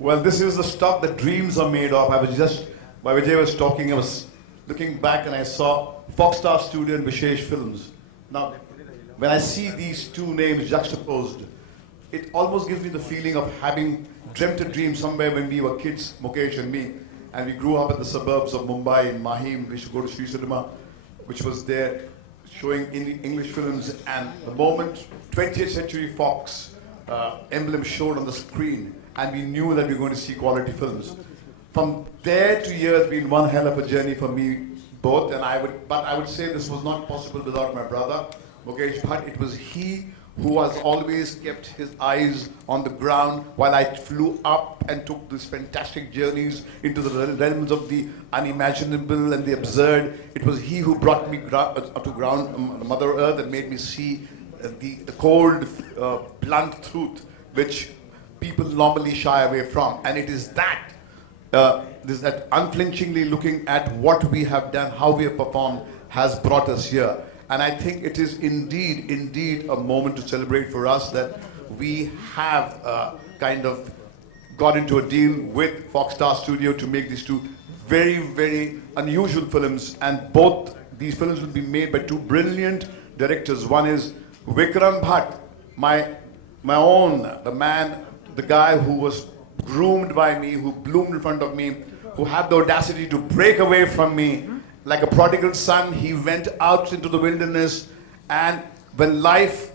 Well, this is the stuff that dreams are made of. I was just, while Vijay was talking, I was looking back and I saw Foxstar Studio and Vishesh Films. Now, when I see these two names juxtaposed, it almost gives me the feeling of having dreamt a dream somewhere when we were kids, Mukesh and me, and we grew up in the suburbs of Mumbai, in Mahim. We used to go to Sri Cinema, which was there, showing English films, and the moment 20th Century Fox emblem showed on the screen, and we knew that we were going to see quality films. From there to here has been one hell of a journey for me both, and but I would say this was not possible without my brother, Mukesh Bhatt. It was he who has always kept his eyes on the ground while I flew up and took these fantastic journeys into the realms of the unimaginable and the absurd. It was he who brought me to ground, Mother Earth, and made me see the cold, blunt truth which people normally shy away from. And it is that, that unflinchingly looking at what we have done, how we have performed, has brought us here. And I think it is indeed a moment to celebrate for us that we have kind of got into a deal with Foxstar Studio to make these two very unusual films. And both these films will be made by two brilliant directors. One is Vikram Bhatt, my own, the man, the guy who was groomed by me, who bloomed in front of me, who had the audacity to break away from me. Like a prodigal son, he went out into the wilderness, and when life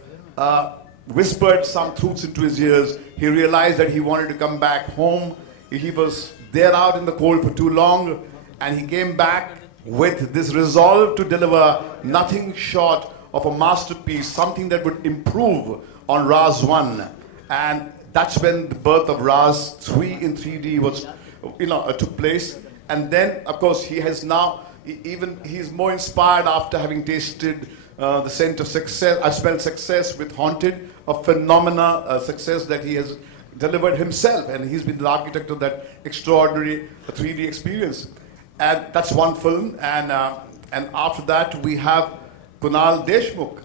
whispered some truths into his ears, he realized that he wanted to come back home. He was there out in the cold for too long, and he came back with this resolve to deliver nothing short of a masterpiece, something that would improve on Raaz 1. And that's when the birth of Raaz 3 in 3D was, took place. And then, of course, he has now, he's more inspired after having tasted the scent of success. I spelled success with Haunted, a phenomenal success that he has delivered himself, and he's been the architect of that extraordinary 3D experience. And that's one film, and after that we have Kunal Deshmukh,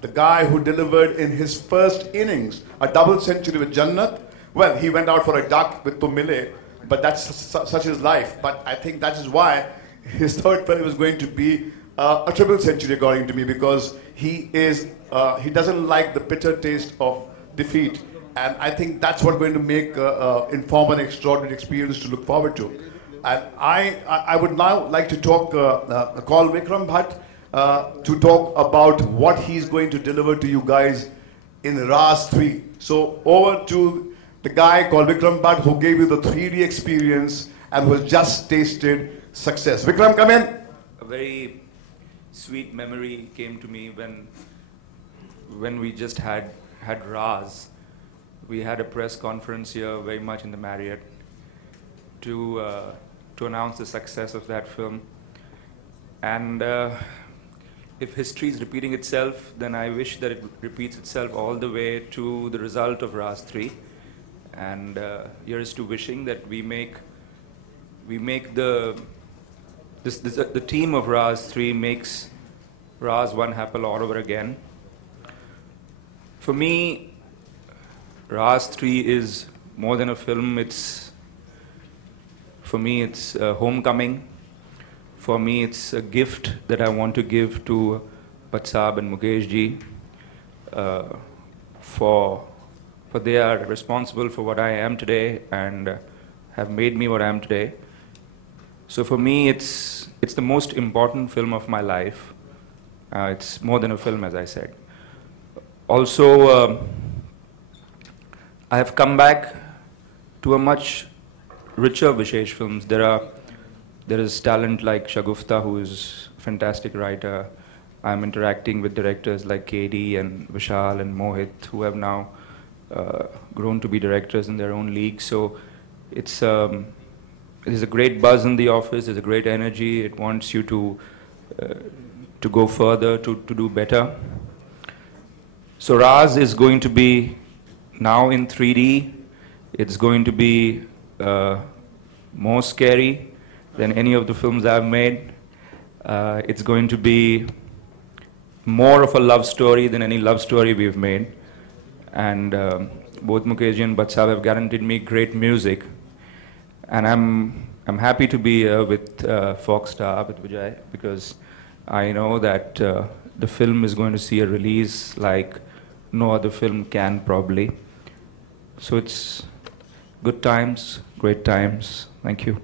the guy who delivered in his first innings a double century with Jannat. Well, he went out for a duck with Tumile, but that's such his life. But I think that is why his third film is going to be a triple century, according to me, because he doesn't like the bitter taste of defeat, and I think that's what's going to make inform an extraordinary experience to look forward to. And I would now like to call Vikram Bhatt to talk about what he's going to deliver to you guys in Raaz 3. So over to the guy called Vikram Bhatt, who gave you the 3D experience and who has just tasted success. Vikram, come in. A very sweet memory came to me when we just had Raaz. We had a press conference here, very much in the Marriott, to announce the success of that film. And if history is repeating itself, then I wish that it repeats itself all the way to the result of Raaz 3. And here's to wishing that we make the team of Raaz 3 makes Raaz 1 happen all over again. For me, Raaz 3 is more than a film. For me, it's a homecoming. For me, it's a gift that I want to give to Bhatt Saab and Mukesh ji, for they are responsible for what I am today and have made me what I am today. So for me, it's the most important film of my life. It's more than a film, as I said. Also, I have come back to a much richer Vishesh films. There is talent like Shagufta, who is a fantastic writer. I'm interacting with directors like KD and Vishal and Mohit, who have now grown to be directors in their own league. So there's a great buzz in the office. There's a great energy. It wants you to go further, to do better. So Raaz is going to be now in 3D. It's going to be more scary than any of the films I've made. It's going to be more of a love story than any love story we've made. And both Mukesh and Bhatt Sahab have guaranteed me great music, and I'm happy to be here with Foxstar, with Vijay, because I know that the film is going to see a release like no other film can probably. So it's good times, great times. Thank you.